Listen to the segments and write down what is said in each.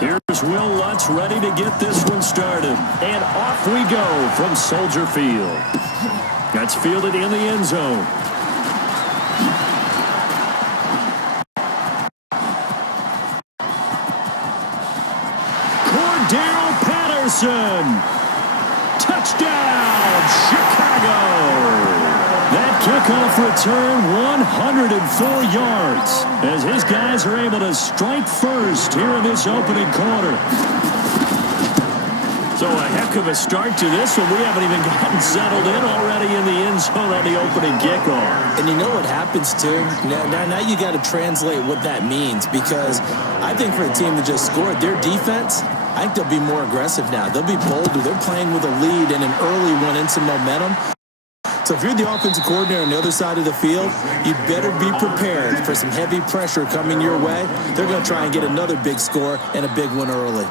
Here's Will Lutz ready to get this one started. And off we go from Soldier Field. That's fielded in the end zone. Cordell Patterson. Touchdown, Chicago. That kickoff return, 104 yards, as his guys are able to strike first here in this opening quarter. So a heck of a start to this one. We haven't even gotten settled in already in the end zone on the opening kickoff. And you know what happens, too? Now you got to translate what that means, because I think for a team that just scored, their defense, I think they'll be more aggressive now. They'll be bolder. They're playing with a lead and an early one and some momentum. So if you're the offensive coordinator on the other side of the field, you better be prepared for some heavy pressure coming your way. They're going to try and get another big score and a big one early.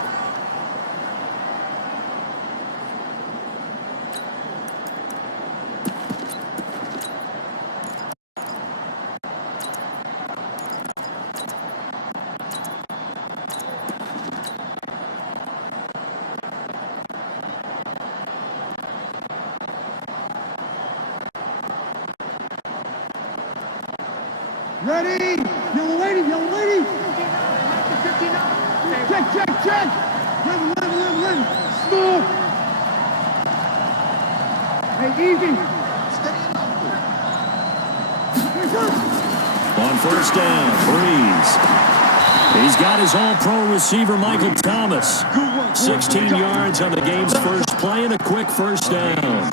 Ready? Young lady, young lady. Check, check, check. Live. Smooth. Hey, easy. On first down, Breeze. He's got his all-pro receiver, Michael Thomas. 16 yards on the game's first play and a quick first down.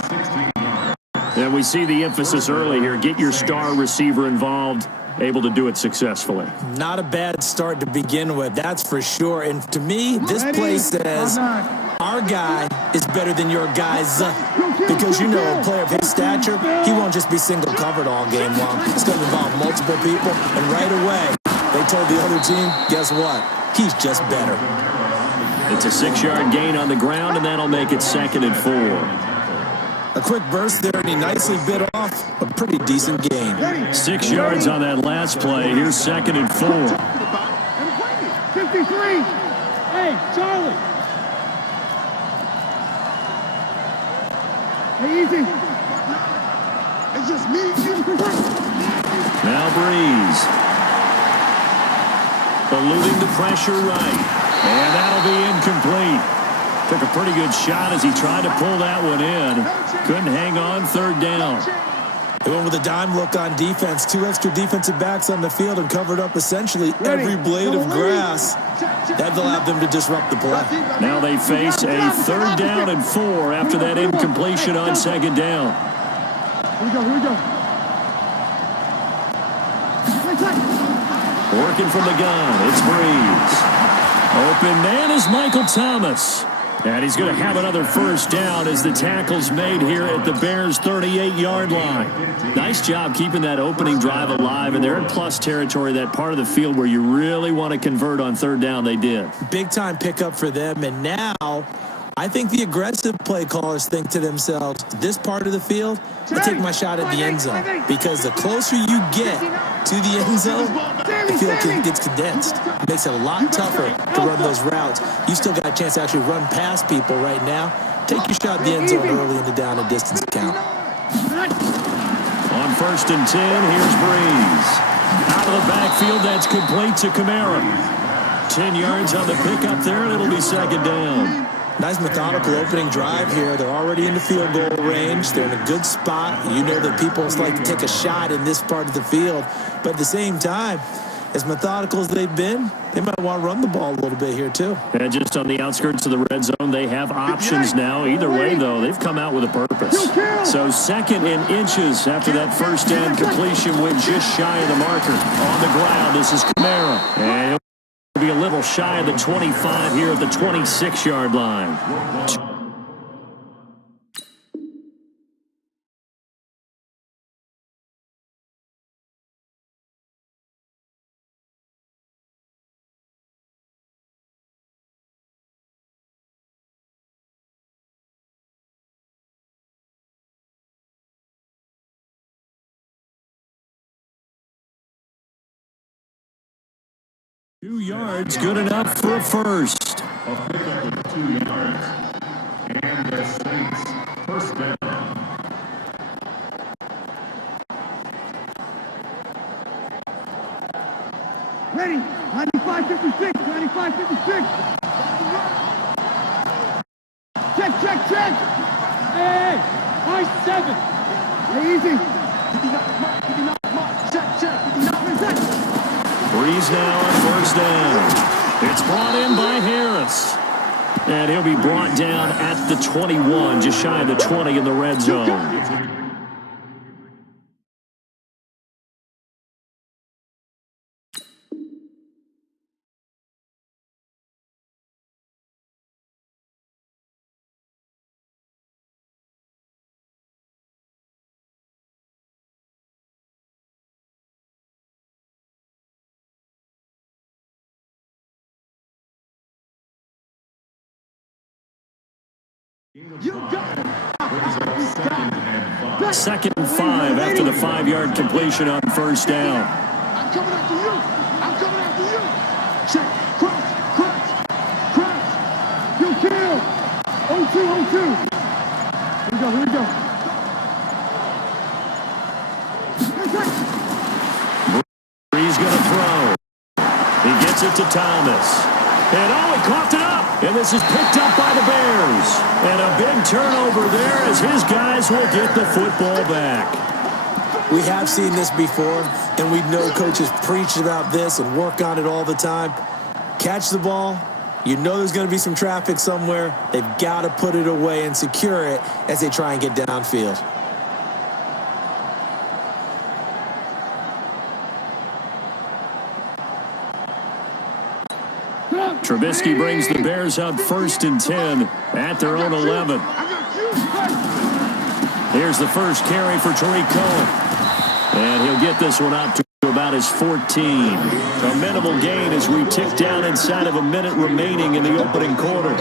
And we see the emphasis early here. Get your star receiver involved. Able to do it successfully. Not a bad start to begin with, that's for sure. And to me, this play says our guy is better than your guys. Because, you know, a player of his stature, he won't just be single covered all game long. It's going to involve multiple people. And right away, they told the other team, guess what? He's just better. It's a 6-yard gain on the ground, and that'll make it 2nd and 4. A quick burst there, and he nicely bit off a pretty decent gain. 6 yards on that last play. Here's 2nd and 4. 53. Hey, Charlie. Hey, easy. It's just me. Now Breeze. Eluding the pressure right. And that'll be incomplete. Took a pretty good shot as he tried to pull that one in. Couldn't hang on, 3rd down. They went with a dime look on defense. 2 extra defensive backs on the field and covered up essentially every blade of grass. That allowed them to disrupt the play. Now they face a 3rd down and 4 after that incompletion on 2nd down. Here we go. Working from the gun, it's Breeze. Open man is Michael Thomas. And he's going to have another first down as the tackle's made here at the Bears' 38-yard line. Nice job keeping that opening drive alive, and they're in plus territory, that part of the field where you really want to convert on 3rd down. They did. Big-time pickup for them, and now I think the aggressive play callers think to themselves, this part of the field, I take my shot at the end zone, because the closer you get to the end zone, the field gets condensed. It makes it a lot tougher to run those routes. You still got a chance to actually run past people right now. Take your shot at the end zone early in the down and distance count. On 1st and 10, here's Breeze. Out of the backfield, that's complete to Kamara. 10 yards on the pickup there, and it'll be 2nd down. Nice methodical opening drive here. They're already in the field goal range. They're in a good spot. You know that people like to take a shot in this part of the field. But at the same time, as methodical as they've been, they might want to run the ball a little bit here too. And just on the outskirts of the red zone, they have options now. Either way, though, they've come out with a purpose. So 2nd and inches after that first down completion went just shy of the marker. On the ground, this is Kamara. And he'll be a little shy of the 25 here at the 26-yard line. 2 yards, good enough for a first. A pickup of 2 yards. And the Saints first down. Ready. 95-56. 95-56. Check. Hey. Nice 7. Hey, easy. Check. Breeze now on first down. It's brought in by Harris. And he'll be brought down at the 21, just shy of the 20 in the red zone. Second and 5 after the 5-yard completion on first down. I'm coming after you. Check. Crouch. You kill. 0-2. Here we go. He's going to throw. He gets it to Thomas. And he coughed it up. And this is picked up by the Bears. And a big turnover there as his guys will get the football back. We have seen this before, and we know coaches preach about this and work on it all the time. Catch the ball. You know there's going to be some traffic somewhere. They've got to put it away and secure it as they try and get downfield. Trubisky brings the Bears up 1st and 10 at their own 11. Here's the first carry for Tariq Cohen. And he'll get this one up to about his 14. A minimal gain as we tick down inside of a minute remaining in the opening quarter.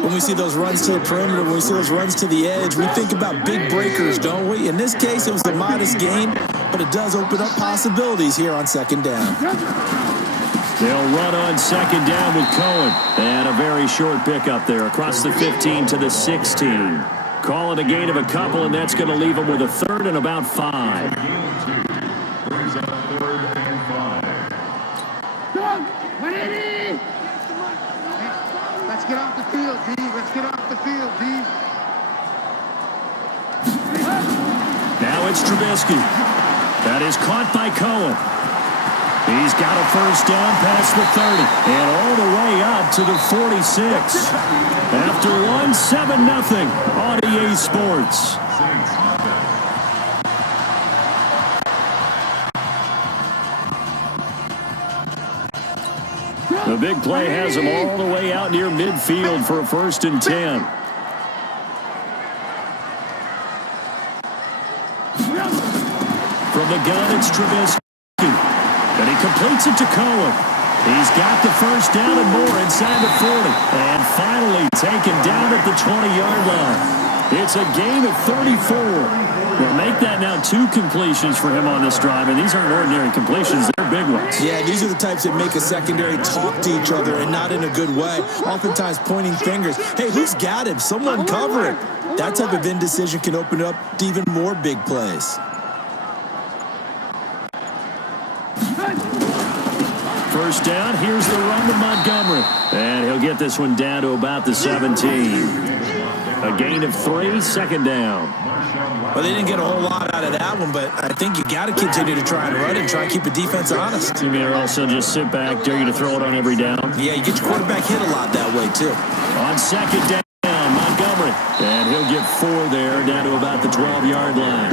When we see those runs to the perimeter, when we see those runs to the edge, we think about big breakers, don't we? In this case, it was a modest gain, but it does open up possibilities here on second down. They'll run on second down with Cohen. And a very short pickup there across the 15 to the 16. Call it a gain of a couple, and that's going to leave them with a 3rd and about 5. Brings up 3rd and 5. Let's get off the field, D. Now it's Trubisky. That is caught by Cohen. He's got a first down past the 30 and all the way up to the 46. After 7-0 on EA Sports. The big play has him all the way out near midfield for a 1st and 10. From the gun, it's Trubisky. And he completes it to Cohen. He's got the first down and more inside the 40. And finally taken down at the 20-yard line. It's a gain of 34. Well, make that now 2 completions for him on this drive. And these aren't ordinary completions. They're big ones. Yeah, these are the types that make a secondary talk to each other and not in a good way. Oftentimes pointing fingers. Hey, who's got him? Someone cover him. That type of indecision can open up to even more big plays. First down, here's the run to Montgomery. And he'll get this one down to about the 17. A gain of 3, second down. Well, they didn't get a whole lot out of that one, but I think you got to continue to try and run and try and keep the defense honest. You mean also just sit back, dare you to throw it on every down? Yeah, you get your quarterback hit a lot that way, too. On second down, Montgomery. And he'll get 4 there, down to about the 12-yard line.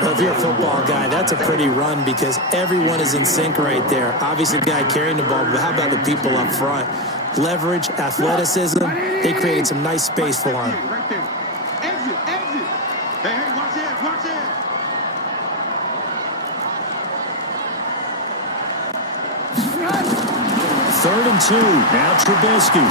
Well, if you're a football guy, that's a pretty run because everyone is in sync right there. Obviously, the guy carrying the ball, but how about the people up front? Leverage, athleticism, they created some nice space for him. Right there. Exit. Hey, watch it. 3rd and 2. Now Trubisky.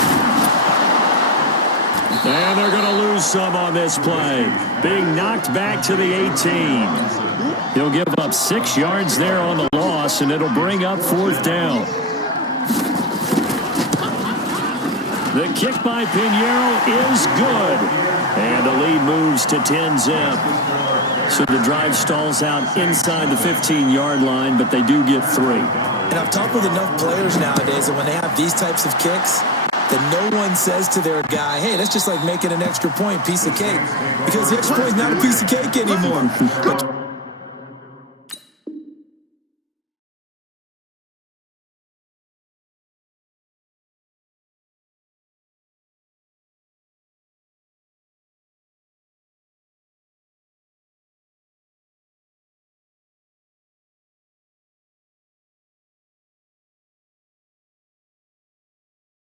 And they're going to lose some on this play. Being knocked back to the 18. He'll give up 6 yards there on the loss. loss, and it'll bring up 4th down. The kick by Pinheiro is good. And the lead moves to 10-zip. So the drive stalls out inside the 15-yard line, but they do get 3. And I've talked with enough players nowadays that when they have these types of kicks, that no one says to their guy, hey, that's just like making an extra point, piece of cake. Because the extra point is not a piece of cake anymore.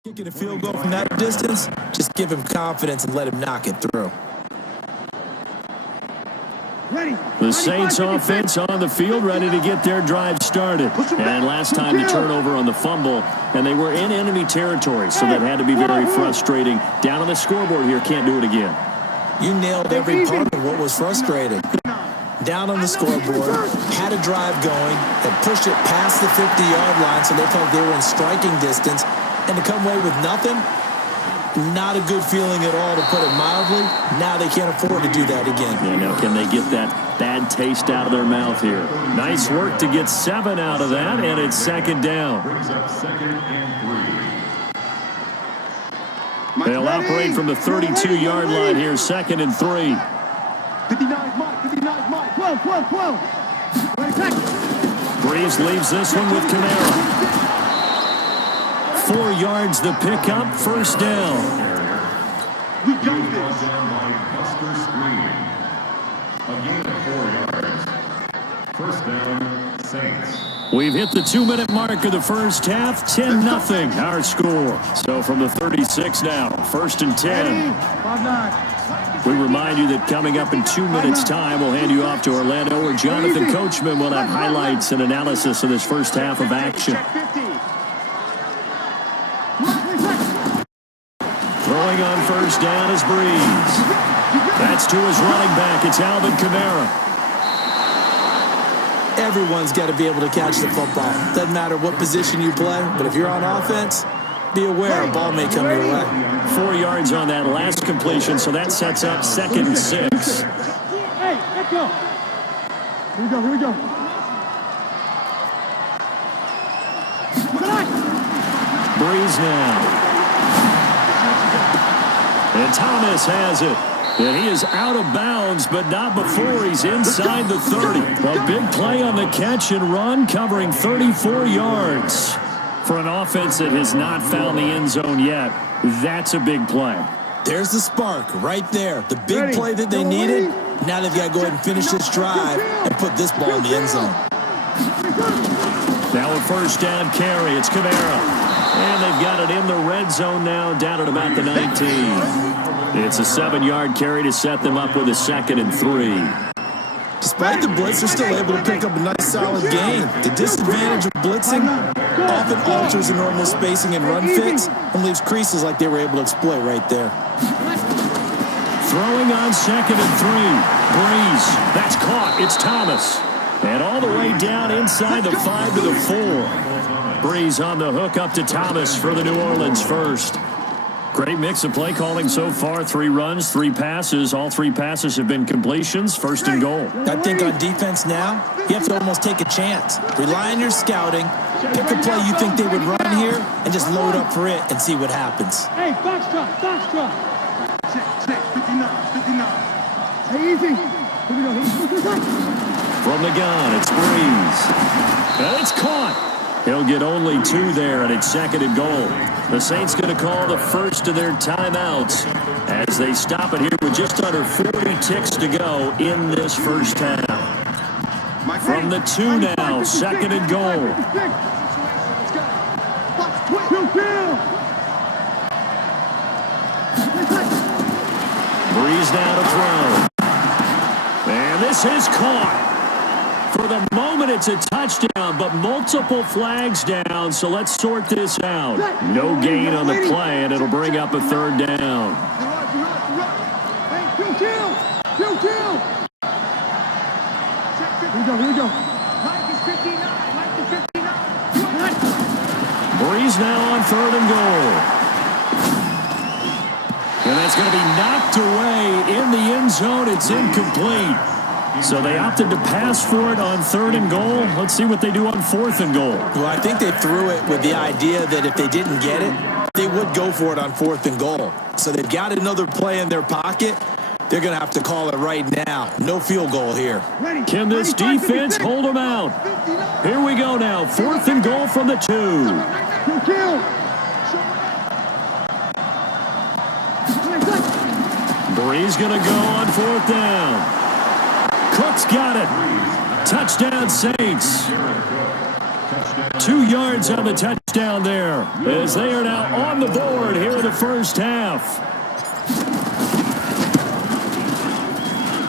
Kicking a field goal from that distance, just give him confidence and let him knock it through. The Saints offense on the field, ready to get their drive started. And last time the turnover on the fumble, and they were in enemy territory, so that had to be very frustrating. Down on the scoreboard here, can't do it again. You nailed every part of what was frustrating. Down on the scoreboard, had a drive going, and pushed it past the 50-yard line, so they felt they were in striking distance. And to come away with nothing, not a good feeling at all, to put it mildly. Now they can't afford to do that again. Yeah, now can they get that bad taste out of their mouth here? Nice work to get 7 out of that, and it's 2nd down. Brings up 2nd and 3. They'll operate from the 32-yard line here, 2nd and 3. 59 Mike, 59 Mike, 12. Breeze leaves this one with Kamara. 4 yards the pickup, 1st down. We got this. Down by Buster Screen. A gain of 4 yards. 1st down, Saints. We've hit the 2-minute mark of the first half, 10-0 our score. So from the 36 now, 1st and 10. 5-9. We remind you that coming up in 2 minutes' time, we'll hand you off to Orlando, where Jonathan Coachman will have highlights and analysis of this first half of action. Throwing on 1st down is Breeze. That's to his running back. It's Alvin Kamara. Everyone's got to be able to catch the football. Doesn't matter what position you play, but if you're on offense, be aware a ball may come your way. 4 yards on that last completion, so that sets up 2nd and 6. Hey, let's go. Here we go. Breeze now. And Thomas has it. And he is out of bounds, but not before he's inside the 30. A big play on the catch and run, covering 34 yards. For an offense that has not found the end zone yet, that's a big play. There's the spark right there. The big play that they needed. Now they've got to go ahead and finish this drive and put this ball in the end zone. Now a 1st down carry. It's Kamara. And they've got it in the red zone now, down at about the 19. It's a 7-yard carry to set them up with a 2nd and 3. Despite the blitz, they're still able to pick up a nice solid gain. The disadvantage of blitzing often alters the normal spacing and run fits and leaves creases like they were able to exploit right there. Throwing on 2nd and 3. Breeze. That's caught. It's Thomas. And all the way down inside the 5 to the 4. Breeze on the hook up to Thomas for the New Orleans first. Great mix of play calling so far. 3 runs, 3 passes. All 3 passes have been completions. 1st and goal. I think on defense now, you have to almost take a chance. Rely on your scouting. Pick a play you think they would run here and just load up for it and see what happens. Hey, box drop. Check, 59. Hey, easy. Here we go. From the gun, it's Breeze. And it's caught. He'll get only 2 there, and it's 2nd and goal. The Saints going to call the first of their timeouts as they stop it here with just under 40 ticks to go in this first half. From the 2 now, 2nd and goal. Breeze now to throw. And this is caught. For the moment, it's a touchdown, but multiple flags down, so let's sort this out. No gain on the play, and it'll bring up a 3rd down. Here we go. Breeze now on 3rd and goal. And that's going to be knocked away in the end zone. It's incomplete. So they opted to pass for it on 3rd and goal. Let's see what they do on 4th and goal. Well, I think they threw it with the idea that if they didn't get it, they would go for it on 4th and goal. So they've got another play in their pocket. They're going to have to call it right now. No field goal here. Can this defense hold them out? Here we go now. 4th and goal from the 2. Breeze going to go on 4th down. Cook's got it. Touchdown, Saints. 2 yards on the touchdown there as they are now on the board here in the first half.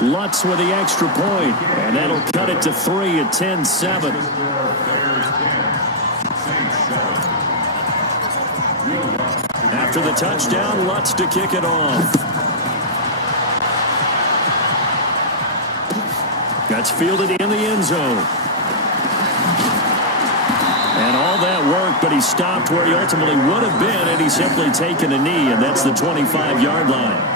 Lutz with the extra point, and that'll cut it to 3 at 10-7. After the touchdown, Lutz to kick it off. That's fielded in the end zone. And all that work, but he stopped where he ultimately would have been had he simply taken a knee, and that's the 25-yard line.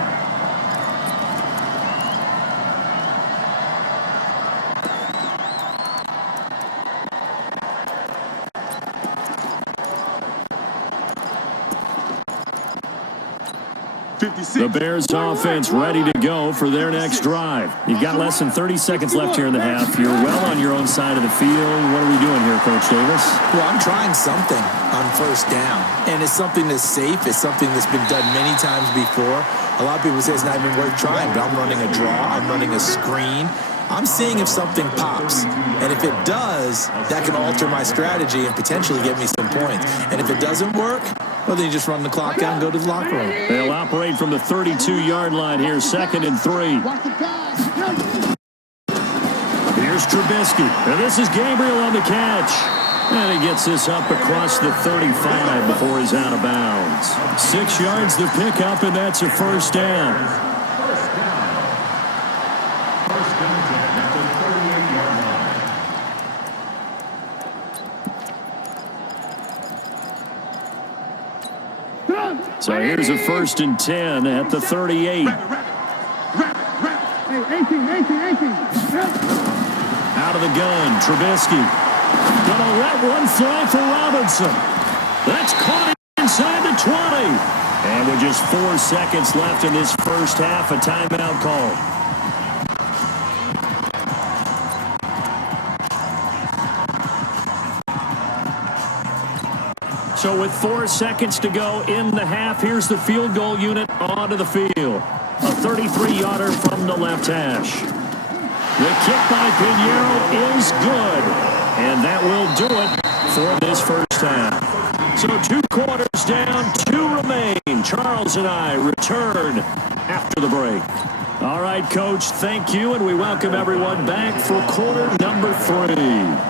The Bears offense ready to go for their next drive. You've got less than 30 seconds left here in the half. You're well on your own side of the field. What are we doing here, Coach Davis? Well, I'm trying something on 1st down, and it's something that's safe. It's something that's been done many times before. A lot of people say it's not even worth trying, but I'm running a draw. I'm running a screen. I'm seeing if something pops, and if it does, that can alter my strategy and potentially get me some points. And if it doesn't work, well, then you just run the clock out and go to the locker room. They'll operate from the 32-yard line here, 2nd and 3. Here's Trubisky, and this is Gabriel on the catch. And he gets this up across the 35 before he's out of bounds. 6 yards to pick up, and that's a 1st down. So here's a 1st and 10 at the 38. Out of the gun, Trubisky. Gonna let one fly for Robinson. That's caught inside the 20. And with just 4 seconds left in this first half, a timeout call. So with 4 seconds to go in the half, here's the field goal unit onto the field. A 33-yarder from the left hash. The kick by Pinheiro is good. And that will do it for this first half. So 2 quarters down, 2 remain. Charles and I return after the break. All right, Coach, thank you, and we welcome everyone back for quarter number 3.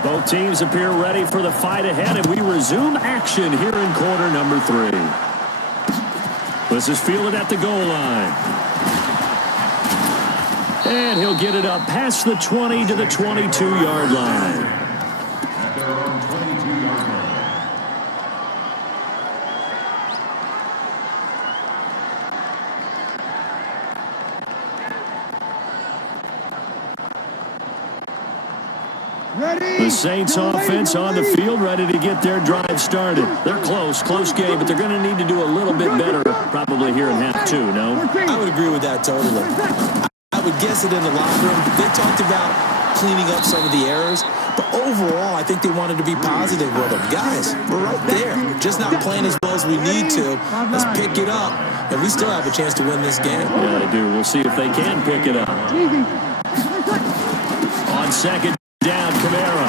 Both teams appear ready for the fight ahead, and we resume action here in quarter number 3. This is fielded at the goal line. And he'll get it up past the 20 to the 22-yard line. The Saints offense on the field, ready to get their drive started. They're close game, but they're going to need to do a little bit better probably here in half 2, no? I would agree with that totally. I would guess it in the locker room. They talked about cleaning up some of the errors, but overall, I think they wanted to be positive with them. Guys, we're right there. Just not playing as well as we need to. Let's pick it up, and we still have a chance to win this game. Yeah, they do. We'll see if they can pick it up. On 2nd down, Kamara.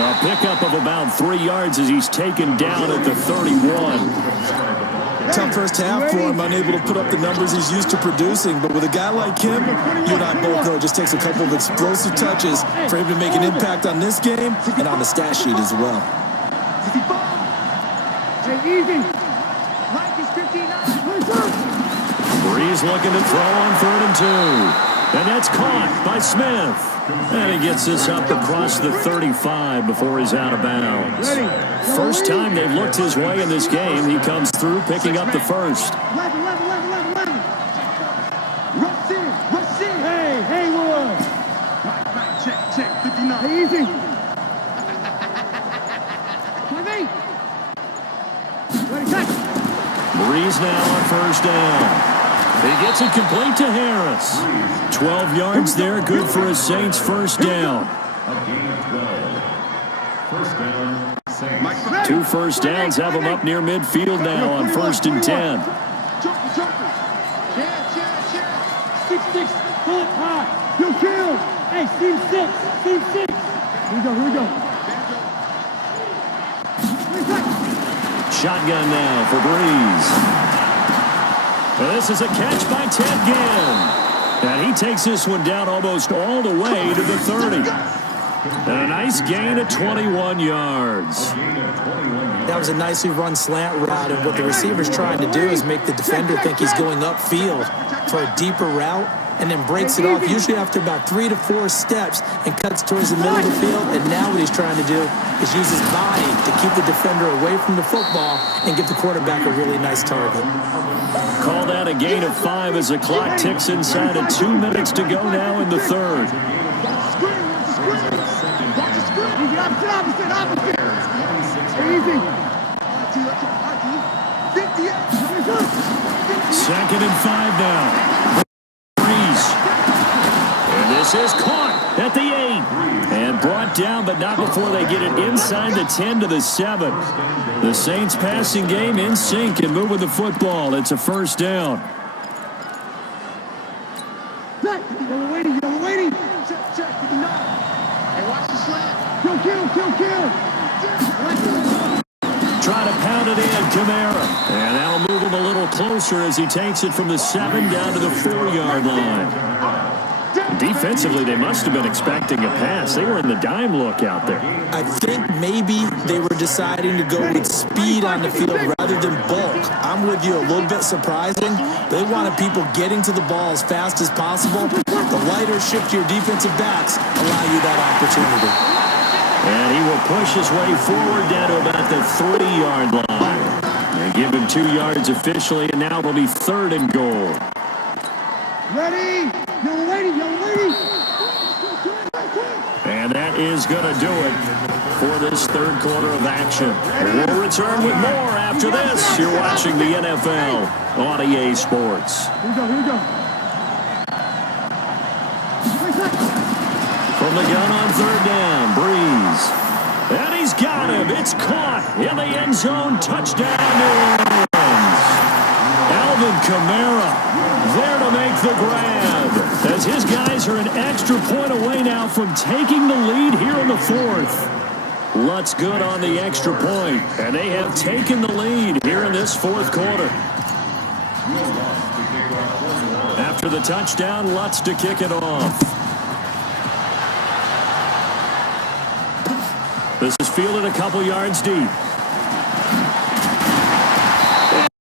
A pickup of about 3 yards as he's taken down at the 31. Tough first half for him, unable to put up the numbers he's used to producing. But with a guy like him, you and I both know it just takes a couple of explosive touches for him to make an impact on this game and on the stat sheet as well. Breeze looking to throw on 3rd and 2. And that's caught by Smith. And he gets this up across the 35 before he's out of bounds. First time they've looked his way in this game. He comes through picking up the first. 11. Rush in. Hey, Wood. Right, check. 59. Hey, easy. 28. Ready, catch. Breeze now on first down. He gets it complete to Harris. 12 yards there, good for a Saints first down. A gain of 12. First down, Saints. 2 first downs have him up near midfield now on 1st and 10. Jumper. Six. Pull it high. You kill. Hey, seam 6. Here we go. Shotgun now for Breeze. Well, this is a catch by Ted Ginn. And he takes this one down almost all the way to the 30. And a nice gain of 21 yards. That was a nicely run slant route, and what the receiver's trying to do is make the defender think he's going upfield for a deeper route, and then breaks it off, usually after about 3 to 4 steps, and cuts towards the middle of the field. And now what he's trying to do is use his body to keep the defender away from the football and give the quarterback a really nice target. Call that a gain of 5 as the clock ticks inside of 2 minutes to go now in the third. Second and 5 now. Breeze. And this is caught at the 8. And brought down, but not before they get it inside the 10 to the 7. The Saints passing game in sync and moving the football. It's a first down. You're waiting. Check. Hey, watch the slant. Kill. Try to pound it in, Kamara. And that'll move him a little closer as he takes it from the 7 down to the 4-yard line. Defensively, they must have been expecting a pass. They were in the dime look out there. I think maybe they were deciding to go with speed on the field rather than bulk. I'm with you, a little bit surprising. They wanted people getting to the ball as fast as possible. The lighter shift to your defensive backs allow you that opportunity. And he will push his way forward down to about the 3-yard line. They give him 2 yards officially, and now it'll be 3rd and goal. Ready? You're waiting. And that is going to do it for this third quarter of action. We'll return with more after this. You're watching the NFL on EA Sports. Here we go. From the gun on 3rd down, Breeze. And he's got him. It's caught in the end zone. Touchdown, New Orleans. Alvin Kamara there to make the grab, as his guys are an extra point away now from taking the lead here in the 4th. Lutz good on the extra point, and they have taken the lead here in this 4th quarter. After the touchdown, Lutz to kick it off. This is fielded a couple yards deep.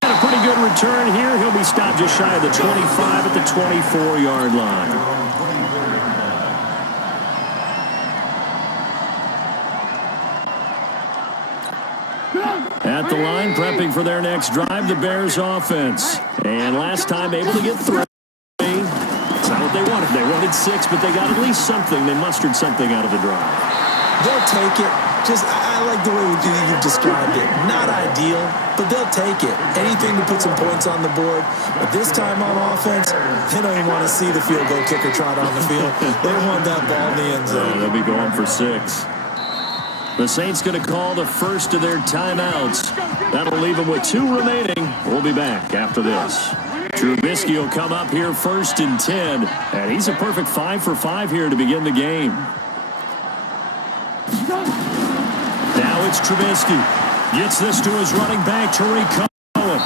And a pretty good return here. He'll be stopped just shy of the 25 at the 24-yard line. At the line, prepping for their next drive, the Bears offense. And last time able to get 3. It's not what they wanted. They wanted 6, but they got at least something. They mustered something out of the drive. They'll take it. I like the way you described it. Not ideal, but they'll take it. Anything to put some points on the board. But this time on offense, they don't even want to see the field goal kicker trot on the field. They want that ball in the end zone. They'll be going for 6. The Saints going to call the first of their timeouts. That'll leave them with 2 remaining. We'll be back after this. Trubisky will come up here 1st and 10. And he's a perfect 5 for 5 here to begin the game. Now it's Trubisky. Gets this to his running back, Tariq Cohen.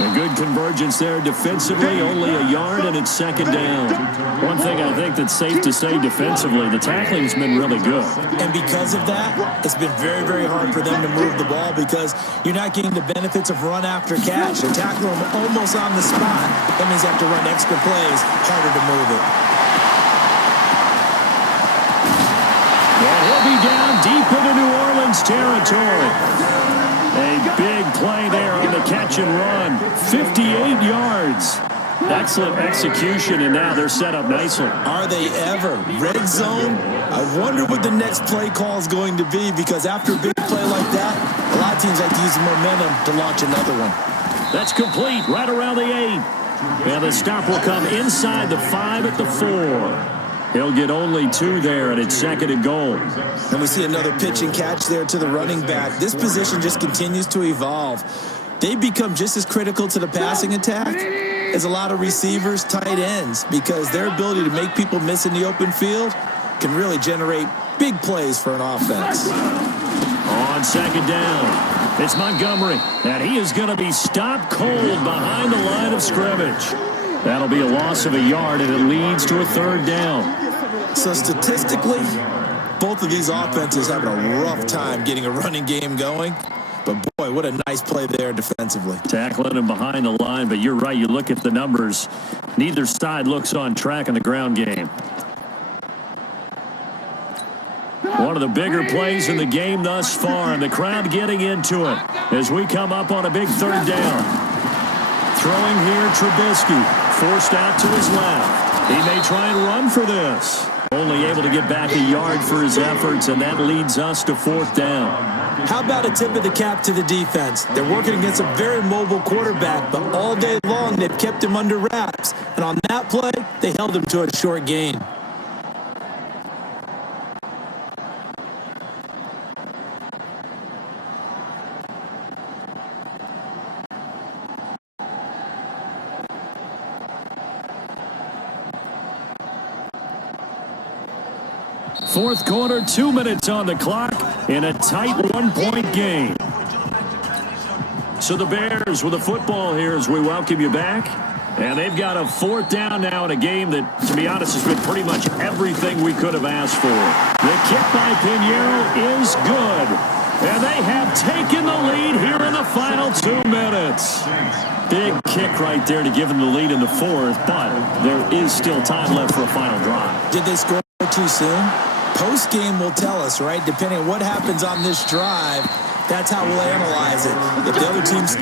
A good convergence there defensively, only a yard, and it's second down. One thing I think that's safe to say defensively, the tackling's been really good. And because of that, it's been very, very hard for them to move the ball because you're not getting the benefits of run after catch. They're tackling them almost on the spot. That means they have to run extra plays, harder to move it. And he'll be down deep into New Orleans territory. A big play there on the catch and run. 58 yards. Excellent execution, and now they're set up nicely. Are they ever? Red zone? I wonder what the next play call is going to be because after a big play like that, a lot of teams like to use the momentum to launch another one. That's complete right around the 8. And the stop will come inside the 5 at the 4. He'll get only 2 there, and it's second and goal. And we see another pitch and catch there to the running back. This position just continues to evolve. They become just as critical to the passing attack as a lot of receivers, tight ends, because their ability to make people miss in the open field can really generate big plays for an offense. On second down, it's Montgomery, and he is going to be stopped cold behind the line of scrimmage. That'll be a loss of a yard, and it leads to a third down. So statistically, both of these offenses having a rough time getting a running game going. But, boy, what a nice play there defensively. Tackling him behind the line, but you're right. You look at the numbers. Neither side looks on track in the ground game. One of the bigger plays in the game thus far, and the crowd getting into it as we come up on a big third down. Throwing here, Trubisky, forced out to his left. He may try and run for this. Only able to get back a yard for his efforts, and that leads us to fourth down. How about a tip of the cap to the defense? They're working against a very mobile quarterback, but all day long they've kept him under wraps. And on that play, they held him to a short gain. Fourth quarter, 2 minutes on the clock in a tight one-point game. So the Bears with the football here as we welcome you back. And they've got a fourth down now in a game that, to be honest, has been pretty much everything we could have asked for. The kick by Pinheiro is good. And they have taken the lead here in the final 2 minutes. Big kick right there to give them the lead in the fourth, but there is still time left for a final drive. Did they score too soon? Post-game will tell us, right? Depending on what happens on this drive, that's how we'll analyze it. If the other team's...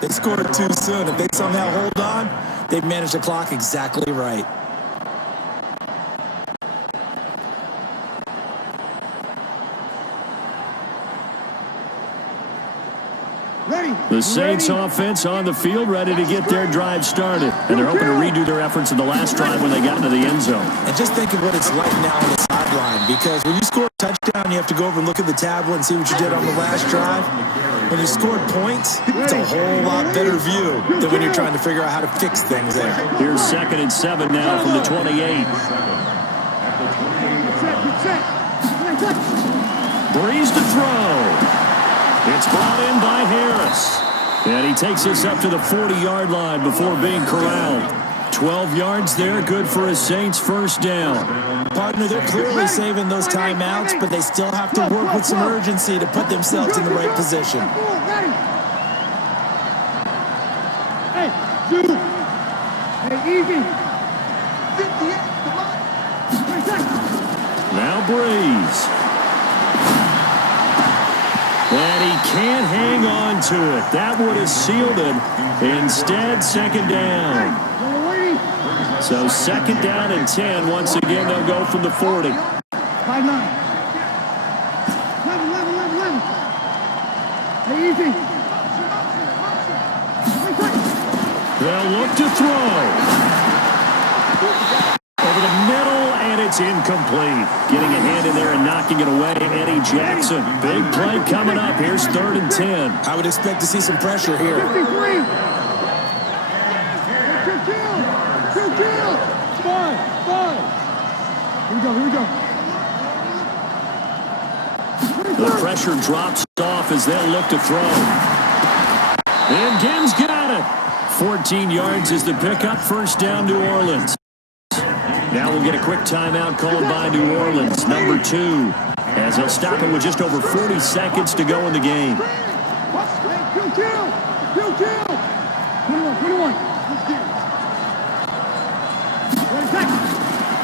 They scored too soon. If they somehow hold on, they've managed the clock exactly right. The Saints offense on the field, ready to get their drive started. And they're hoping to redo their efforts in the last drive when they got into the end zone. And just think of what it's like now on the sideline, because when you score a touchdown, you have to go over and look at the tablet and see what you did on the last drive. When you scored points, it's a whole lot better view than when you're trying to figure out how to fix things there. Here's 2nd and 7 now from the 28. Breeze to throw. It's brought in by Harris. And he takes us up to the 40-yard line before being corralled. 12 yards there, good for a Saints first down. Partner, they're clearly saving those timeouts, but they still have to work with some urgency to put themselves in the right position. Hey, dude. Hey, easy. Now Breeze. And he can't hang on to it. That would have sealed it. Instead, second down. So 2nd down and 10. Once again, they'll go from the 40. 5-9. 11. Hey, easy. They'll look to throw. Over the middle, and it's incomplete. Getting a hand in there and knocking it away, Eddie Jackson. Big play coming up. Here's 3rd and 10. I would expect to see some pressure here. 53. Two kill. Five. Here we go. The pressure drops off as they'll look to throw. And Gibbs got it. 14 yards is the pickup. First down, New Orleans. Now we'll get a quick timeout called by New Orleans, number 2, as they'll stop it with just over 40 seconds to go in the game. 21.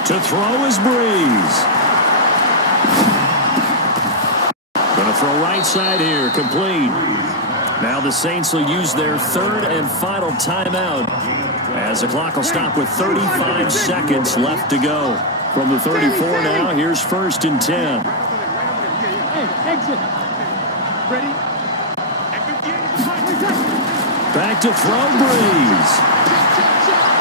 To throw is Breeze. Going to throw right side here, complete. Now the Saints will use their 3rd and final timeout as the clock will stop with 35 seconds left to go. From the 34 now, here's 1st and 10. Hey, exit. Ready? Back to throw, Breeze.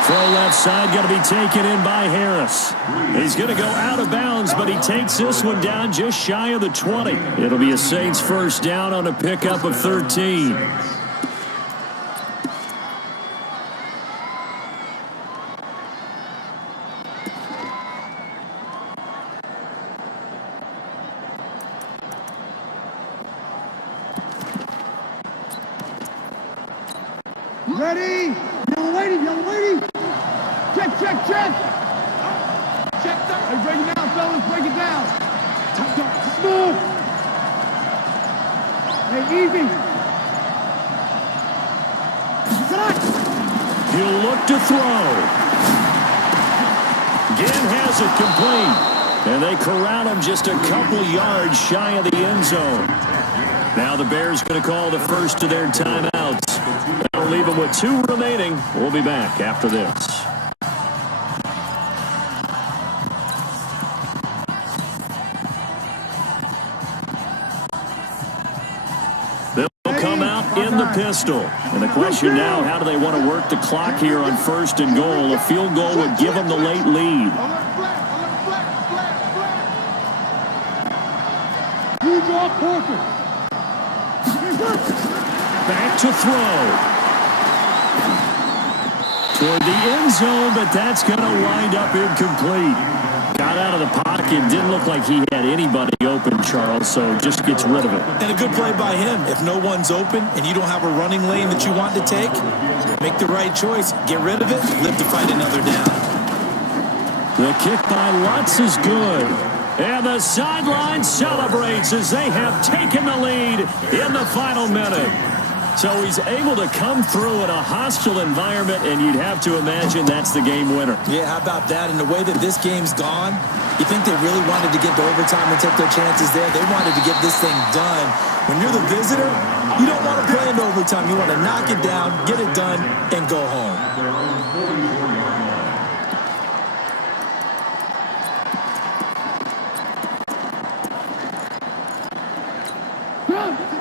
Throw left side, going to be taken in by Harris. He's going to go out of bounds, but he takes this one down just shy of the 20. It'll be a Saints first down on a pickup of 13. Ready? Yellow lady. Check. Check that. Hey, break it down, fellas. Break it down. Smooth. Hey, easy. He'll look to throw. Ginn has it complete. And they corral him just a couple yards shy of the end zone. Now the Bears going to call the first of their timeouts. That'll leave them with 2 remaining. We'll be back after this. They'll come out in the pistol. And the question now, how do they want to work the clock here on 1st and goal? A field goal would give them the late lead. Back to throw. Toward the end zone, but that's going to wind up incomplete. Got out of the pocket. Didn't look like he had anybody open, Charles, so just gets rid of it. And a good play by him. If no one's open and you don't have a running lane that you want to take, make the right choice. Get rid of it. Live to fight another down. The kick by Lutz is good. And the sideline celebrates as they have taken the lead in the final minute. So he's able to come through in a hostile environment, and you'd have to imagine that's the game winner. Yeah, how about that? And the way that this game's gone, you think they really wanted to get to overtime and take their chances there? They wanted to get this thing done. When you're the visitor, you don't want to play in overtime. You want to knock it down, get it done, and go home.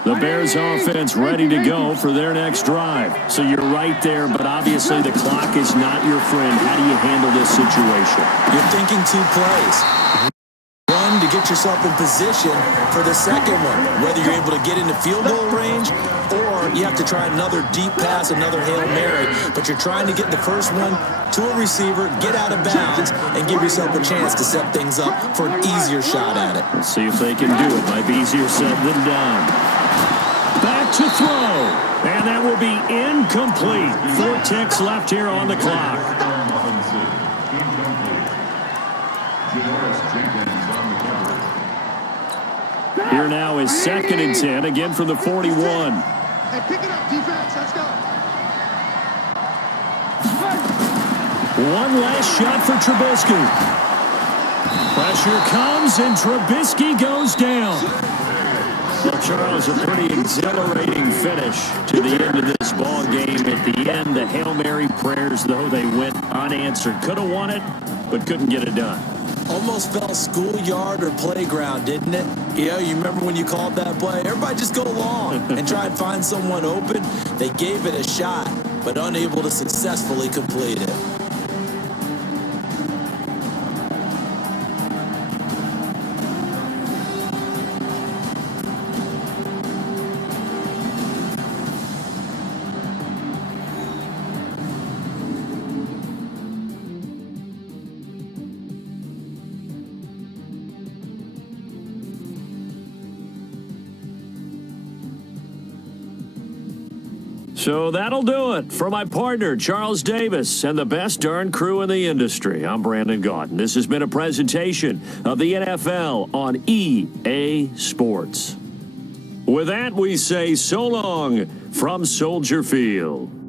The Bears offense ready to go for their next drive. So you're right there, but obviously the clock is not your friend. How do you handle this situation? You're thinking 2 plays. One, to get yourself in position for the second one, whether you're able to get into field goal range or you have to try another deep pass, another Hail Mary, but you're trying to get the first one to a receiver, get out of bounds, and give yourself a chance to set things up for an easier shot at it. Let's see if they can do it. Might be easier said than done. Back to throw. And that will be incomplete. 4 ticks left here on the clock. Here now is 2nd and 10, again from the 41. Hey, pick it up, defense. Let's go. One last shot for Trubisky. Pressure comes, and Trubisky goes down. Well, Charles, a pretty exhilarating finish to the end of this ball game. At the end, the Hail Mary prayers, though, they went unanswered. Could have won it, but couldn't get it done. Almost felt schoolyard or playground, didn't it? Yeah, you remember when you called that play? Everybody just go long and try and find someone open. They gave it a shot. but unable to successfully complete it. So that'll do it for my partner, Charles Davis, and the best darn crew in the industry. I'm Brandon Gaudin. This has been a presentation of the NFL on EA Sports. With that, we say so long from Soldier Field.